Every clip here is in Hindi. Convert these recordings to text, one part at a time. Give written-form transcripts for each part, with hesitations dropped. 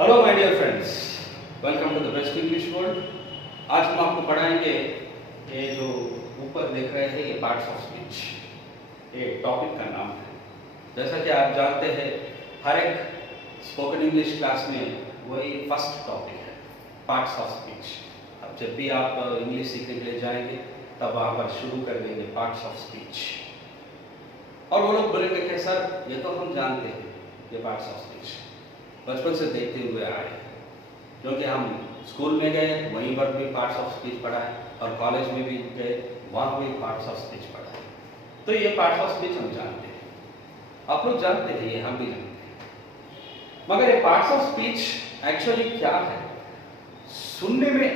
Hello my dear friends, welcome to the best English world. आज हम आपको पढ़ाएंगे ये जो ऊपर देख रहे हैं ये पार्ट्स ऑफ स्पीच, ये टॉपिक का नाम है। जैसा कि आप जानते हैं हर एक स्पोकन इंग्लिश क्लास में वही फर्स्ट टॉपिक है, पार्ट्स ऑफ स्पीच। अब जब भी आप इंग्लिश सीखने के लिए जाएंगे तब वहाँ पर शुरू कर देंगे पार्ट्स ऑफ स्पीच, और वो लोग बोलेंगे कि सर ये तो हम जानते हैं ये पार्ट्स ऑफ स्पीच, बचपन से देखते हुए आए हैं, क्योंकि हम स्कूल में गए वहीं पर भी पार्ट्स ऑफ स्पीच पढ़ा है और कॉलेज में भी गए वहाँ भी पार्ट्स ऑफ स्पीच पढ़ा है। तो ये पार्ट्स ऑफ स्पीच हम जानते हैं, आप लोग जानते हैं, ये हम भी जानते हैं। मगर ये पार्ट्स ऑफ स्पीच एक्चुअली क्या है? सुनने में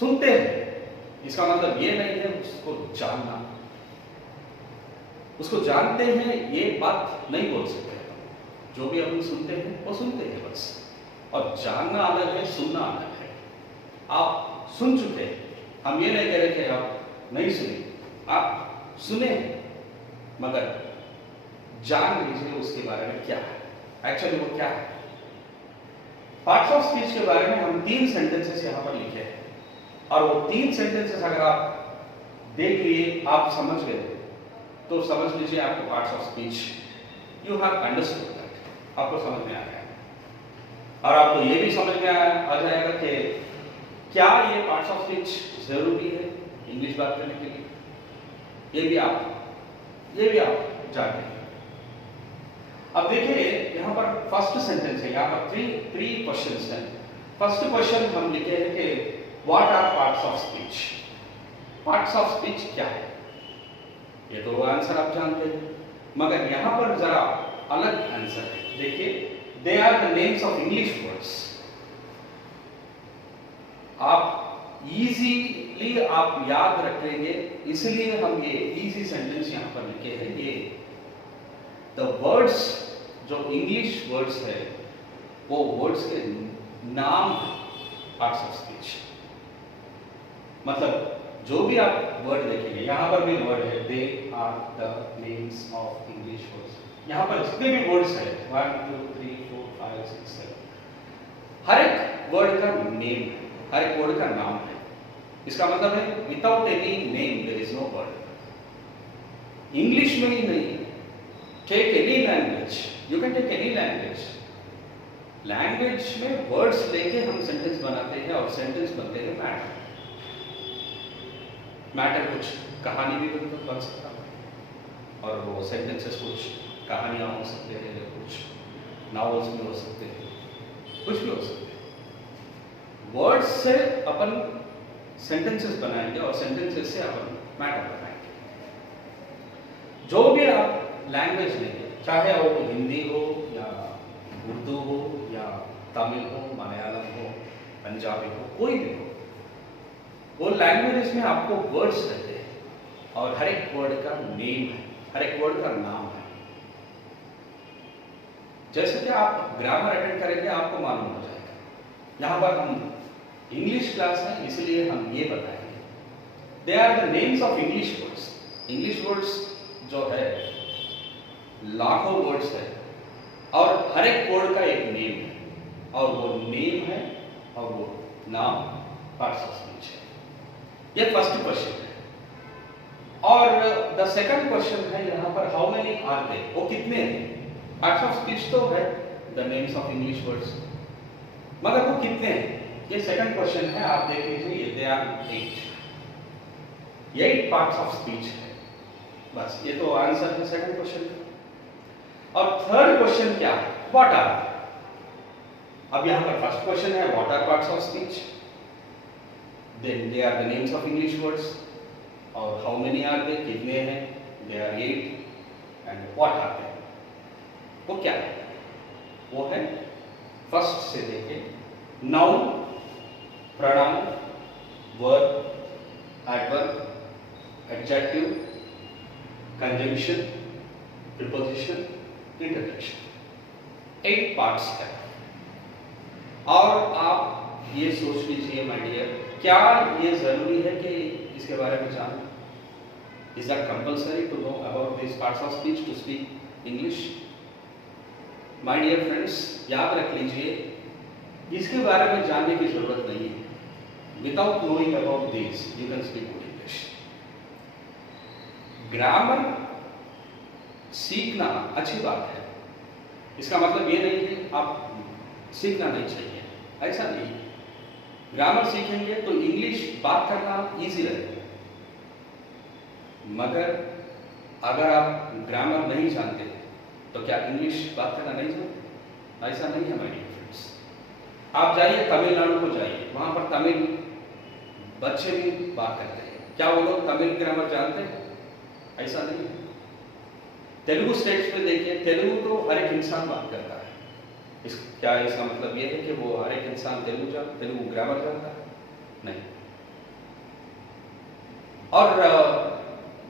सुनते हैं, इसका मतलब ये नहीं है उसको जानना। उसको जानते हैं ये बात नहीं बोल सकते। जो भी हम सुनते हैं वो सुनते हैं बस, और जानना अलग है, सुनना अलग है। आप सुन चुके हैं, हम ये नहीं कह रहे कि आप नहीं सुने, आप सुने मगर जान लीजिए उसके बारे में क्या है, एक्चुअली वो क्या है। पार्ट्स ऑफ स्पीच के बारे में हम 3 सेंटेंसेस यहाँ पर लिखे हैं, और वो 3 सेंटेंसेस अगर आप देख लिए, आप समझ गए, तो समझ लीजिए आपको parts of speech you have understood, आपको समझ में आ गया। और आपको ये भी समझ में आ जाएगा कि क्या ये पार्ट्स ऑफ स्पीच जरूरी है इंग्लिश बात करने के लिए, ये भी आप जानते हैं। अब देखिए यहाँ पर फर्स्ट सेंटेंस है, यहाँ पर थ्री क्वेश्चंस हैं। फर्स्ट क्वेश्चन हम लिखे हैं कि what are parts of speech. Parts of speech क्या है? ये तो आंसर आप जानते हैं, मगर यहाँ पर जरा अलग आंसर है। देखिए, they are the names of English words. आप इजीली आप याद रखेंगे, इसलिए हम ये इजी सेंटेंस यहाँ पर लिखे हैं। ये द वर्ड्स जो इंग्लिश वर्ड्स है वो वर्ड्स के नाम पार्ट्स ऑफ स्पीच। मतलब जो भी आप वर्ड देखेंगे, यहाँ पर भी वर्ड है, they are the names of English words. यहाँ पर जितने भी वर्ड्स हैं 1 2 3 4 5 6 7, हर एक वर्ड का नेम है, हर एक वर्ड का नाम है। इसका मतलब है without any name there is no word. English में ही नहीं, take any language, you can take any language. Language में वर्ड्स लेके हम सेंटेंस बनाते हैं, और सेंटेंस बनते हैं मैटर। मैटर कुछ कहानी भी बन सकता है, और वो सेंटेंसेस कुछ कहानियां हो सकते हैं, कुछ नॉवेल्स भी हो सकते हैं, कुछ भी हो सकते हैं। वर्ड्स से अपन सेंटेंसेस बनाएंगे, और सेंटेंसेस से अपन मैटर बनाएंगे। जो भी आप लैंग्वेज लेंगे, चाहे वो हिंदी हो या उर्दू हो या तमिल हो, मलयालम हो, पंजाबी हो, कोई भी हो, वो लैंग्वेजेस में आपको वर्ड्स रहते हैं, और हर एक वर्ड का नेम है, हर एक वर्ड का नाम है। जैसे कि आप ग्रामर अटेंड करेंगे आपको मालूम हो जाएगा। यहाँ पर हम इंग्लिश क्लास है, इसलिए हम ये बताएंगे, they are the names of English words. English words जो है लाखों वर्ड्स है, और हर एक वर्ड का एक नेम है, और वो नेम है और वो नाम पार्ट्स ऑफ स्पीच है। ये फर्स्ट क्वेश्चन है। और द सेकंड क्वेश्चन है यहाँ पर, हाउ मेनी आर दे, वो कितने हैं? पार्ट्स ऑफ स्पीच तो है the names of English words, मगर वो कितने हैं? ये सेकंड क्वेश्चन है, आप देख लीजिए, they are 8 parts of speech है। बस ये तो आंसर है सेकंड क्वेश्चन का। और थर्ड क्वेश्चन क्या है? What are. अब यहाँ पर फर्स्ट क्वेश्चन है what are parts of speech, then they are the names of English words, और हाउ मेनी आर दे, कितने हैं? They are 8, and what are they, वो क्या है? वो है फर्स्ट से देखे, noun, pronoun, verb, adverb, adjective, conjunction, preposition, interjection. 8 parts है। और आप ये सोच लीजिए माय डियर, क्या ये जरूरी है कि इसके बारे में जाना? Is that compulsory to know about this parts of speech to speak English? My dear friends, याद रख लीजिए इसके बारे में जानने की जरूरत नहीं है। Without knowing about this you can speak good English. Grammar सीखना अच्छी बात है, इसका मतलब ये नहीं है आप सीखना नहीं चाहिए, ऐसा नहीं। ग्रामर सीखेंगे तो इंग्लिश बात करना इजी रहेगा, मगर अगर आप ग्रामर नहीं जानते तो क्या इंग्लिश बात करना नहीं जानते? ऐसा नहीं है माय डियर फ्रेंड्स। आप जाइए तमिलनाडु को जाइए, वहां पर तमिल बच्चे भी बात करते हैं, क्या वो लोग तमिल ग्रामर जानते हैं? ऐसा नहीं है। तेलुगु स्टेट्स में देखिए, तेलुगु तो हर एक इंसान बात करता है। क्या इसका मतलब ये है कि वो हर एक इंसान तेलुगु ग्रामर जानता है? नहीं। और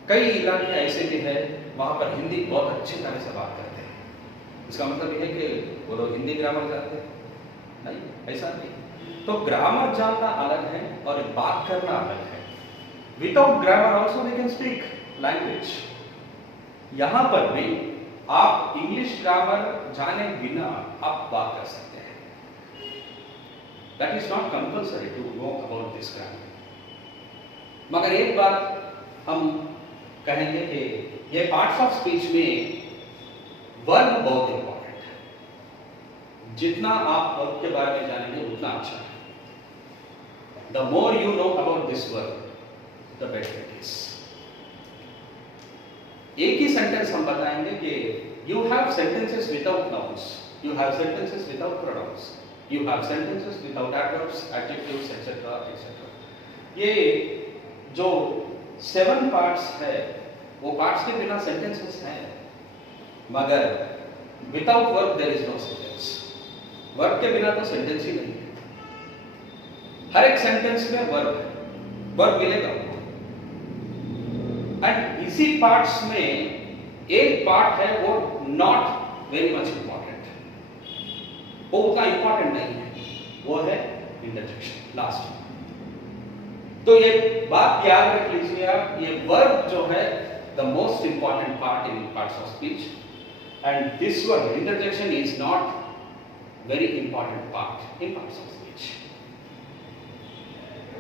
कई इलाके ऐसे भी हैं वहां पर हिंदी बहुत अच्छी तरह से बात करते हैं, इसका मतलब ये है कि वो लोग हिंदी ग्रामर जानते हैं? नहीं, ऐसा नहीं। तो ग्रामर जानना अलग है और बात करना अलग है। Without grammar also we can speak language. यहां पर भी आप इंग्लिश ग्रामर जाने बिना आप बात कर सकते हैं। That is not compulsory to know about this grammar. मगर एक बात हम कहेंगे कि ये पार्ट्स ऑफ स्पीच में वर्ब बहुत इंपॉर्टेंट है। जितना आप वर्ब के बारे में जानेंगे उतना अच्छा है। The more you know about this verb the better it is. एक ही सेंटेंस हम बताएंगे कि you have sentences without nouns, you have sentences without pronouns, you have sentences without adverbs, adjectives etcetera etcetera. ये जो 7 पार्ट्स है वो पार्ट्स के बिना सेंटेंसेस हैं, मगर without verb there is no sentence. Verb के बिना तो सेंटेंस ही नहीं है। हर एक सेंटेंस में वर्ब है, वर्ब मिलेगा। एंड इसी पार्ट्स में एक पार्ट है वो नॉट वेरी मच इंपॉर्टेंट, वो उतना इंपॉर्टेंट नहीं है, वो है इंटरजेक्शन लास्ट। तो ये बात याद रख लीजिए आप, ये वर्ब जो है the most important part in parts of speech, and this word interjection is not very important part in parts of speech.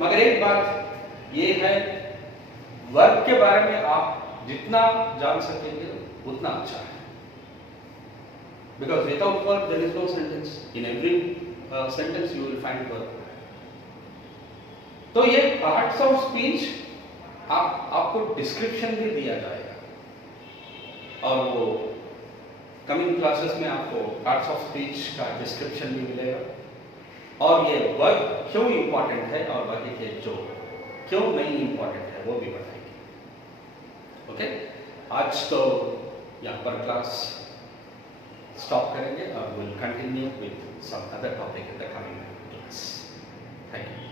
मगर एक बात ये है, वर्ब के बारे में आप जितना जान सकेंगे उतना अच्छा है, because without verb there is no sentence. In every sentence you will find verb. तो ये पार्ट्स ऑफ स्पीच आपको डिस्क्रिप्शन भी दिया जाएगा, और वो कमिंग क्लासेस में आपको पार्ट्स ऑफ स्पीच का डिस्क्रिप्शन भी मिलेगा, और ये वर्ब क्यों इंपॉर्टेंट है और बाकी के जो क्यों नहीं इंपॉर्टेंट है वो भी बताएंगे। ओके, आज तो यहाँ पर क्लास स्टॉप करेंगे और will continue with some other topic in the coming class. Thank you.